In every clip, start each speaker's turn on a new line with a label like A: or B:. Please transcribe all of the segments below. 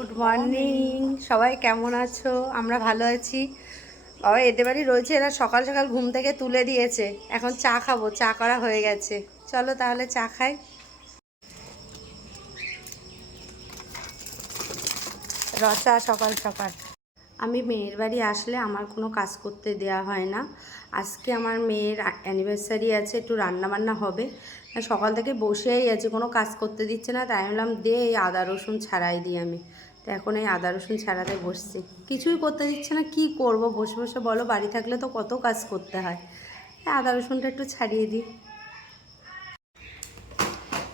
A: Good morning সবাই কেমন আছো? আমরা ভালো আছি। বাবা, এদের বাড়ি রয়েছে, এরা সকাল সকাল ঘুম থেকে তুলে দিয়েছে। এখন চা খাব, চা করা হয়ে গেছে। চলো তাহলে চা খাই। রচা, সকাল সকাল। আমি মেয়ের বাড়ি আসলে আমার কোনো কাজ করতে দেওয়া হয় না। আজকে আমার মেয়ের অ্যানিভার্সারি আছে, একটু রান্না বান্না হবে। সকাল থেকে বসেই আছে, কোনো কাজ করতে দিচ্ছে না। তাই বললাম দে আদা রসুন ছাড়াই দিই আমি। তো এখন এই আদা রসুন ছাড়াতে বসছি। কিছুই করতে দিচ্ছে না কি করব? বসে বসে বলো বাড়ি থাকলে তো কত কাজ করতে হয়। আদা রসুনটা একটু ছাড়িয়ে দিই।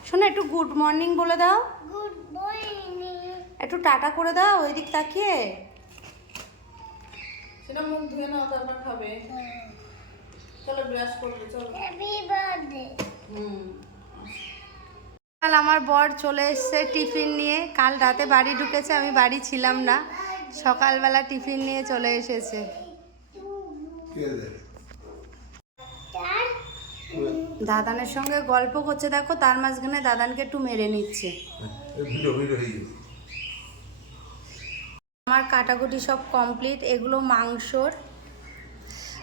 A: শোনো একটু গুড মর্নিং বলে দাও। একটু টাটা করে দাও ওই দিক তাকিয়ে।
B: সেটা মুখ ধুয়ে নাও তারপর খাবে। চলো ব্রাশ করবে চলো।
C: হ্যাপি বার্থডে
B: হুম।
A: কাল আমার বর চলে এসছে টিফিন নিয়ে। কাল রাতে বাড়ি ঢুকেছে আমি বাড়ি ছিলাম না। সকালবেলা টিফিন নিয়ে চলে এসেছে। দাদানের সঙ্গে গল্প করছে দেখো তার মাঝখানে দাদানকে একটু মেরে নিচ্ছে। আমার কাটাকুটি সব কমপ্লিট এগুলো মাংসর।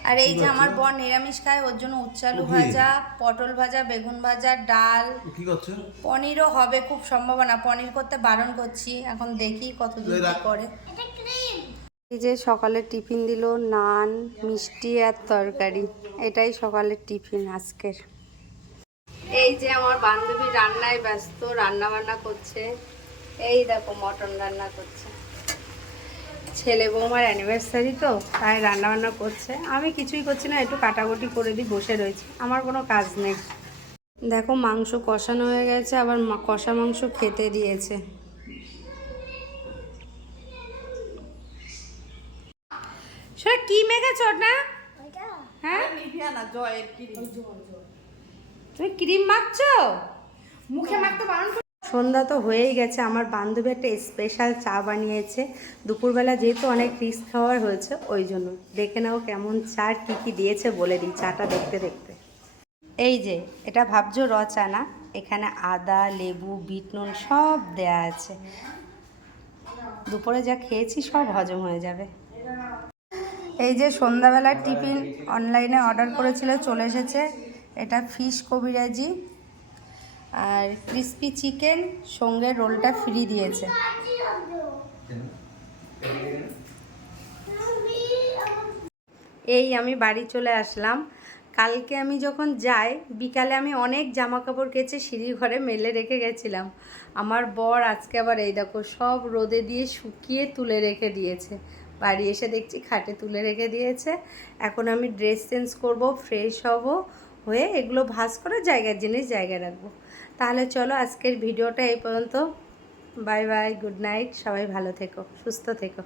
A: আর এই যে আমার বর নিরামিষ খায় ওর জন্য উচ্চালু। ভাজা পটল ভাজা বেগুন ভাজা ডাল।
D: কি করছ?
A: পনিরও হবে খুব সম্ভাবনা। পনির করতে বারণ করছি এখন দেখি কত দূর কি করে। এই যে সকালের টিফিন দিল নান মিষ্টি আর তরকারি। এটাই সকালের টিফিন আজকের। এই যে আমার বান্ধবী রান্নায় ব্যস্ত রান্না বান্না করছে। এই দেখো মটন রান্না করছে। ছেলে বৌমার অ্যানিভার্সারি তো, তাই রান্না বান্না করছে। আমি কিছুই করছি না, একটু কাটাকুটি করে দিই, বসে রয়েছি। আমার কোনো কাজ নেই। দেখো, মাংস কষানো হয়ে গেছে, আবার কষা মাংস খেতে দিয়েছে। কি মেখেছ না হ্যাঁ? তুমি ক্রিম মাখছো?
B: মুখে মাখতে বারণ
A: সন্ধ্যা তো হয়েই গেছে, আমার বান্ধবী একটা স্পেশাল চা বানিয়েছে। দুপুরবেলা যেহেতু অনেক রিস্ক খাওয়ার হয়েছে, ওই জন্য। দেখে নাও কেমন চা, কী কী দিয়েছে বলে দিই, চাটা দেখতে দেখতে। এই যে, এটা ভাবছ র চা না? এখানে আদা, লেবু, বিট নুন সব দেয়া আছে। দুপুরে যা খেয়েছি সব হজম হয়ে যাবে। এই যে সন্ধ্যাবেলার টিফিন অনলাইনে অর্ডার করেছিল, চলে এসেছে। এটা ফিশ কবিরাজি। আর ক্রিস্পি চিকেন সঙ্গে রোলটা ফ্রি দিয়েছে। এই আমি বাড়ি চলে আসলাম। কালকে আমি যখন যাই, বিকালে আমি অনেক জামা কাপড় কেচে সিঁড়ির ঘরে মেলে রেখে গেছিলাম। আমার বর আজকে আবার এই দেখো, সব রোদে দিয়ে শুকিয়ে তুলে রেখে দিয়েছে। বাড়ি এসে দেখছি খাটে তুলে রেখে দিয়েছে। এখন আমি ড্রেস চেঞ্জ করব ফ্রেশ হব, হয়ে এগুলো ভাজ করে জায়গার জিনিস জায়গায় রাখব। তাহলে চলো আজকের ভিডিওটা এই পর্যন্ত। বাই বাই, গুড নাইট, সবাই ভালো থেকো, সুস্থ থেকো।